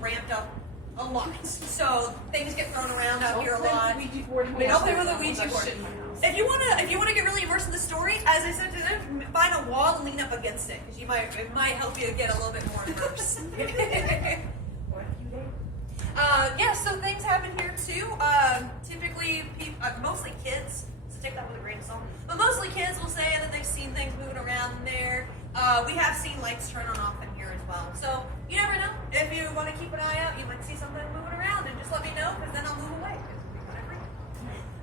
ramped up a lot. So things get thrown around out here a lot. Don't play with the Ouija board. If you wanna get really immersed in the story, as I said to them, find a wall and lean up against it, because it might help you get a little bit more immersed. Yeah, so things happen here too. Typically, mostly kids. So take that with a grain of salt. But mostly kids will say that they've seen things moving around in there. We have seen lights turn on off in here as well. So you never know. If you want to keep an eye out, you might see something moving around, and just let me know, because then I'll move away.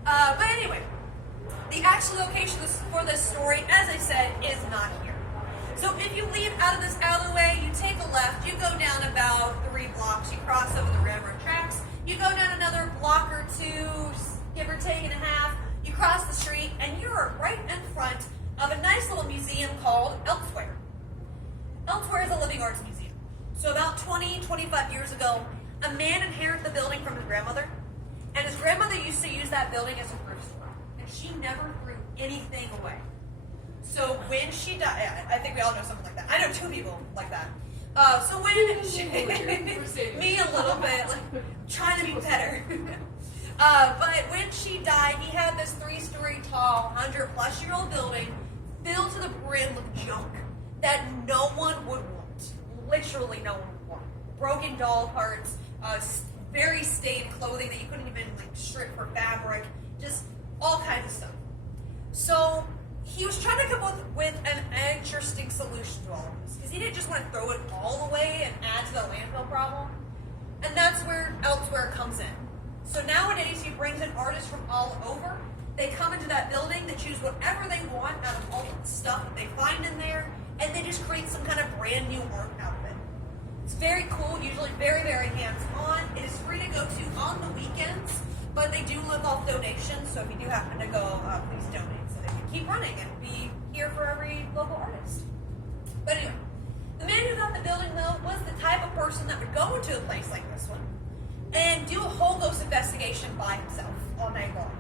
But anyway, the actual location for this story, as I said, is not here. So if you leave out of this alleyway, you take a left, you go down about 3 blocks, you cross over the railroad tracks, you go down another block or 2, give or take and a half, you cross the street, and you're right in front of a nice little museum called Elsewhere. Elsewhere is a living arts museum. So about 20, 25 years ago, a man inherited the building from his grandmother, and his grandmother used to use that building as a thrift store, and she never threw anything away. So when she died, I think we all know something like that. I know 2 people like that. So when she, me a little bit, like, trying to be better. But when she died, he had this 3-story tall, 100-plus-year-old building filled to the brim with junk that no one would want. Literally no one would want. Broken doll parts, very stained clothing that you couldn't even strip for fabric, just all kinds of stuff. So he was trying to come up with an interesting solution to all of this, because he didn't just want to throw it all away and add to the landfill problem. And that's where Elsewhere comes in. So nowadays he brings in artists from all over. They come into that building, they choose whatever they want out of all the stuff that they find in there, and they just create some kind of brand new art out of it. It's very cool, usually very, very hands-on. It is free to go to on the weekends, but they do live off donations, so if you do happen to go, please donate so they can keep running and be here for every local artist. But anyway, the man who got the building, though, was the type of person that would go into a place like this one and do a whole ghost investigation by himself all night long.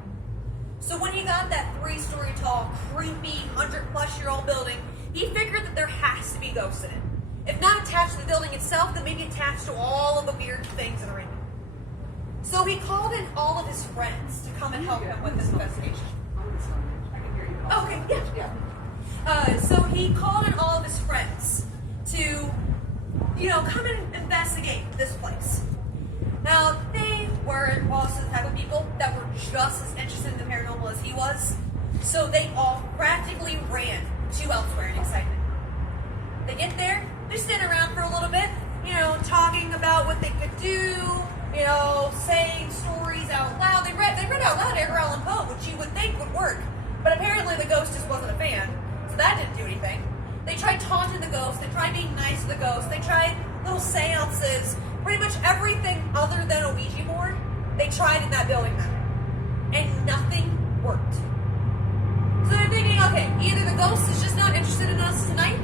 So when he got that 3-story tall, creepy, 100-plus-year-old building, he figured that there has to be ghosts in it. If not attached to the building itself, then maybe attached to all of the weird things that are in it. So he called in all of his friends to come and help him with this investigation. Okay, yeah. So he called in all of his friends to, come and investigate this place. Now, they were also the type of people that were just as interested in the paranormal as he was, so they all practically ran to Elsewhere in excitement. They get there, they stand around for a little bit, talking about what they could do, saying stories out loud. They read out loud Edgar Allan Poe, which you would think would work, but apparently the ghost just wasn't a fan, so that didn't do anything. They tried taunting the ghost, they tried being nice to the ghost, they tried little seances, pretty much everything other than a Ouija board, they tried in that building that night, and nothing worked. So they're thinking, okay, either the ghost is just not interested in us tonight,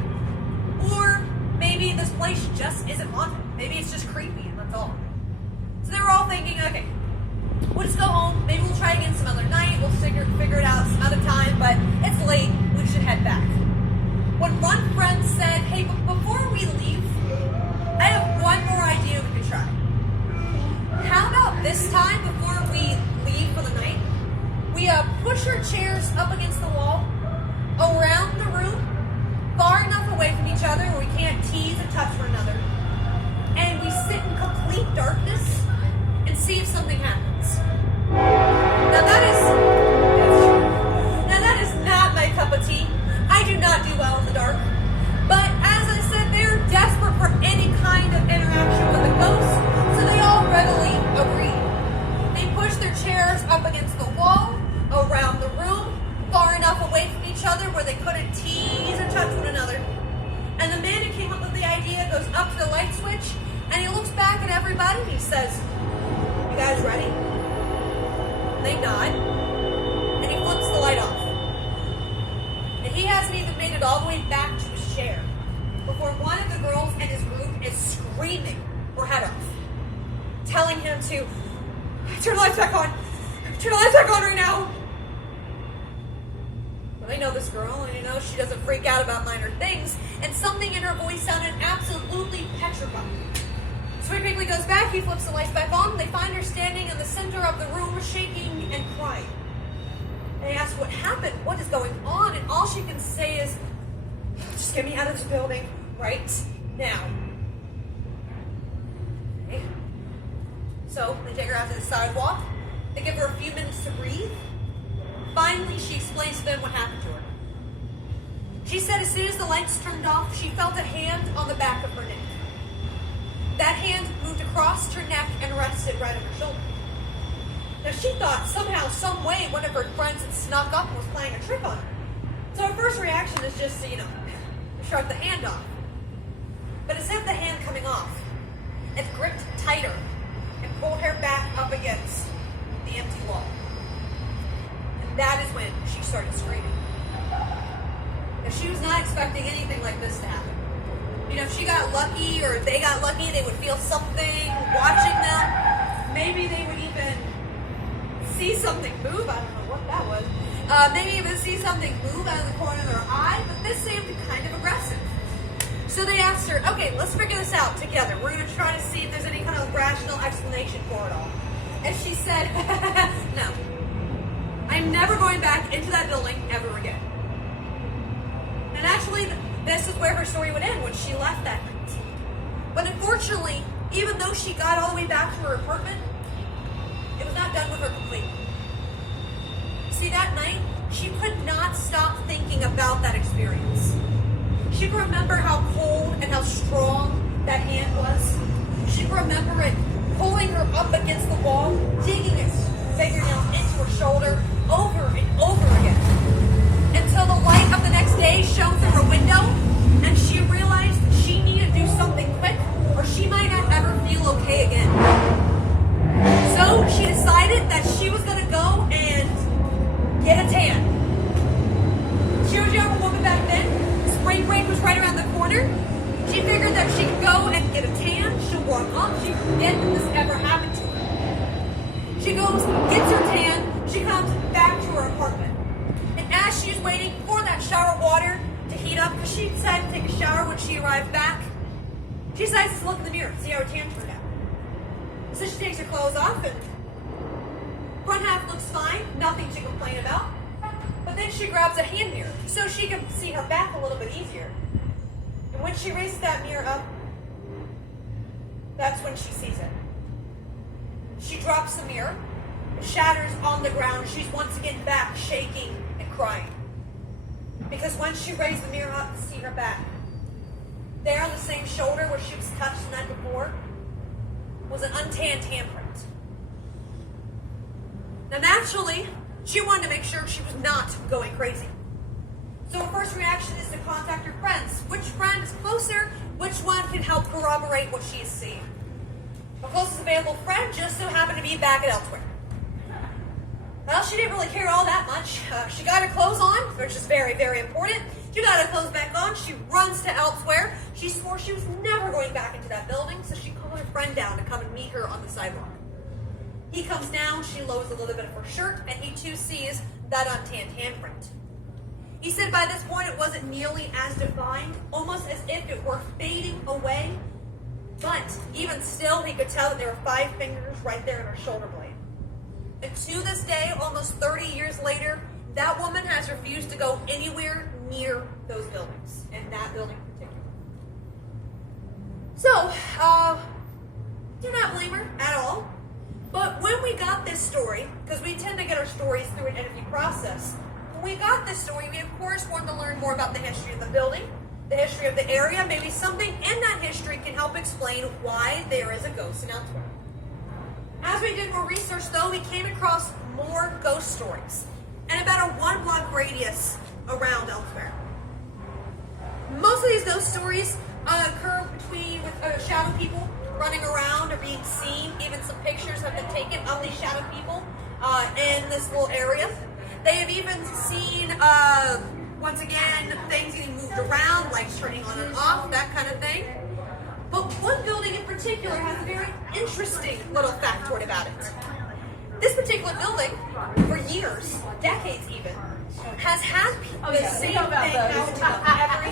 or maybe this place just isn't haunted. Maybe it's just creepy, and that's all. So they were all thinking, okay, we'll just go home. Maybe we'll try again some other night. We'll figure it out some other time, but it's late. We should head back. When one friend said, hey, but before we leave, I have one more idea we could try. How about this time, before we leave for the night, we push our chairs up against the wall, around the room, far enough away from each other where we can't tease and touch one another, and we sit in complete darkness and see if something happens. Now that is not my cup of tea. I do not do well in the dark. But as I said, they're desperate for any kind of interaction with a ghost, so they all readily agreed. They pushed their chairs up against the wall, around the room, far enough away from each other where they couldn't tease or touch one another. And the man who came up with the idea goes up to the light switch, and he looks back at everybody and he says, "You guys ready?" They nod, and he flips the light off. And he hasn't even made it all the way back to his chair before one of the girls in his group is screaming her head off, telling him to turn the lights back on. Turn the lights back on right now. Well, they know this girl, and she doesn't freak out about minor things, and something in her voice sounded absolutely petrified. So he quickly goes back, he flips the lights back on, they find her standing in the center of the room, shaking and crying. And they ask what happened, what is going on, and all she can say is, just get me out of this building right now. Okay. So they take her out to the sidewalk, they give her a few minutes to breathe. Finally, she explains to them what happened to her. She said as soon as the lights turned off, she felt a hand on the back of her neck. That hand moved across her neck and rested right on her shoulder. Now she thought somehow, some way, one of her friends had snuck up and was playing a trick on her. So her first reaction is just to, shut the hand off. But instead of the hand coming off, it gripped tighter and pulled her back up against the empty wall. And that is when she started screaming. Now she was not expecting anything like this to happen. If she got lucky or if they got lucky, they would feel something watching them. Maybe they would even see something move. I don't know what that was. Maybe even see something move out of the corner of their eye, but this seemed kind of aggressive. So they asked her, okay, let's figure this out together. We're going to try to see if there's any kind of rational explanation for it all. And she said, no, I'm never going back into that building ever again. And actually, this is where her story would end when she left that night. But unfortunately, even though she got all the way back to her apartment, it was not done with her completely. See, that night, she could not stop thinking about that experience. She could remember how cold and how strong that hand was. She could remember it pulling her up against the wall, digging its fingernails into her shoulder over and over again. Until the light of the next day shone through her window, and she realized she needed to do something quick, or she might not ever feel okay again. So she decided that she was going to go and get a tan. She was a young woman back then. Spring break was right around the corner. She figured that she could go and get a tan. She'll warm up. She forget that this ever happened to her. She goes, gets her tan. She comes back to her apartment. And as she's waiting for that shower water to heat up, because she decided to take a shower when she arrived back, she decides to look in the mirror and see how her tan turned out. So she takes her clothes off, and front half looks fine, nothing to complain about. But then she grabs a hand mirror so she can see her back a little bit easier. And when she raises that mirror up, that's when she sees it. She drops the mirror, it shatters on the ground, she's once again back shaking and crying. Because when she raised the mirror up to see her back, there on the same shoulder where she was touched the night before was an untanned handprint. Now naturally, she wanted to make sure she was not going crazy. So her first reaction is to contact her friends. Which friend is closer? Which one can help corroborate what she is seeing? Her closest available friend just so happened to be back at Elsewhere. Well, she didn't really care all that much. She got her clothes on, which is very, very important. She got her clothes back on. She runs to Elsewhere. She swore she was never going back into that building, so she called her friend down to come and meet her on the sidewalk. He comes down, she lowers a little bit of her shirt, and he too sees that untanned handprint. He said by this point it wasn't nearly as defined, almost as if it were fading away, but even still he could tell that there were 5 fingers right there in her shoulder blade. And to this day, almost 30 years later, that woman has refused to go anywhere near those buildings, and that building in particular. So, do not blame her at all. But when we got this story, because we tend to get our stories through an interview process, when we got this story, we of course wanted to learn more about the history of the building, the history of the area, maybe something in that history can help explain why there is a ghost in Elsewhere. As we did more research though, we came across more ghost stories, and about a 1-block radius around Elsewhere. Most of these ghost stories occur with shadow people running around or being seen. Even some pictures have been taken of these shadow people in this little area. They have even seen, once again, things getting moved around, lights turning on and off, that kind of thing. But one building in particular has a very interesting little factoid about it. This particular building, for years, decades even, has had the same thing happen to them every